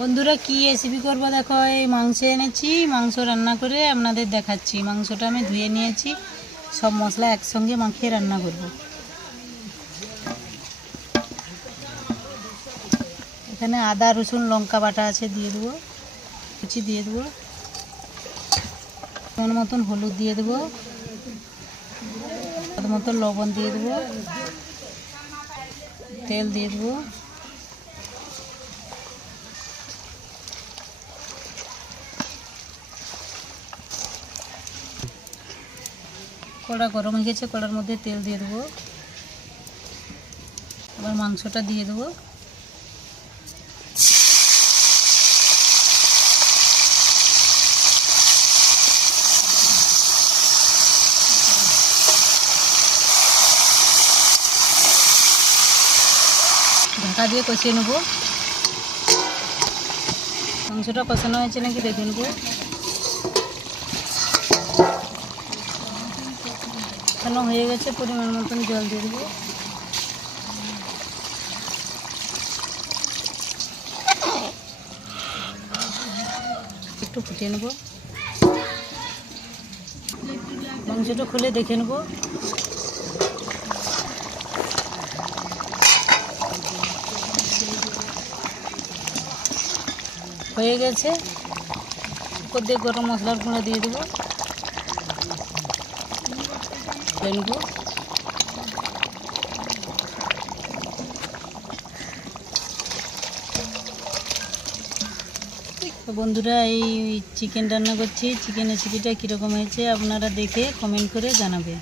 বন্ধুরা কি রেসিপি করব দেখো, এই মাংস এনেছি, মাংস রান্না করে আপনাদের দেখাচ্ছি। মাংসটা আমি ধুয়ে নিয়েছি, সব মশলা একসঙ্গে মাখিয়ে রান্না করব। এখানে আদা রসুন লঙ্কা বাটা আছে, দিয়ে দেবো, কুচি দিয়ে দেবো, মন মতন হলুদ দিয়ে দেবো, স্বাদ মতো লবণ দিয়ে দেবো, তেল দিয়ে দেবো, কড়া গরম হয়ে গেছে, কড়ার মধ্যে তেল দিয়ে দেবো, আবার মাংসটা দিয়ে দেবো, ঢাকা দিয়ে কষিয়ে নেব। মাংসটা কষানো হয়েছে নাকি দেখে নেব। কষানো হয়ে গেছে, পরিমাণ মতন জল দিয়ে দেবো। একটু ফুটিয়ে নেব। মাংসটা খুলে দেখে নেব। হয়ে গেছে, উপর দিয়ে গরম মশলার গুঁড়ো দিয়ে দেবো, নেব। তো বন্ধুরা, এই চিকেন রান্না করছি। চিকেন রেসিপিটা কীরকম হয়েছে আপনারা দেখে কমেন্ট করে জানাবেন।